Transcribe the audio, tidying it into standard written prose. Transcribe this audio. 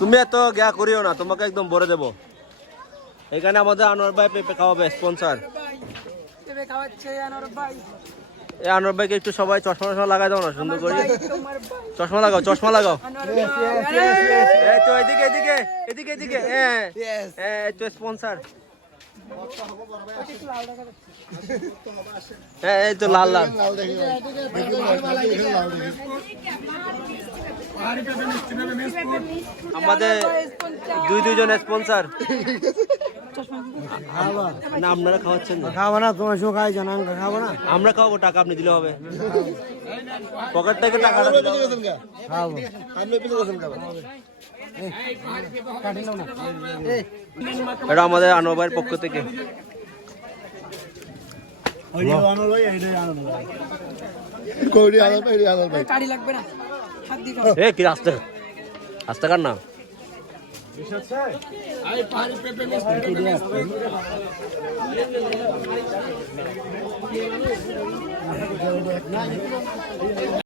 তুমি এত গ্যা করিও না, তোমাকে একদম ভরে দেবো। এখানে আমাদের আনোয়ার ভাই পেঁপে খাওয়াবে, স্পন্সর। এই আনোয়ার ভাইকে একটু সবাই চশমা লাগাই দাও না, সুন্দর করে চশমা লাগাও, চশমা লাগাও। এই তো এদিকে এদিকে এদিকে এদিকে, হ্যাঁ এই তো স্পন্সর। হ্যাঁ এই তো লাল লাল। আমাদের দুইজন স্পন্সর। না আপনারা খাওয়াচ্ছেন না? খাবো না, তোমার শো খাই জানা, খাবো না। আমরা খাওয়াবো, টাকা আপনি দিলে হবে। পকেট থেকে টাকা খাবো। এটা আমাদের আনোয়ার ভাইয়ের পক্ষ থেকে। কি রাস্তা রাস্তা কার না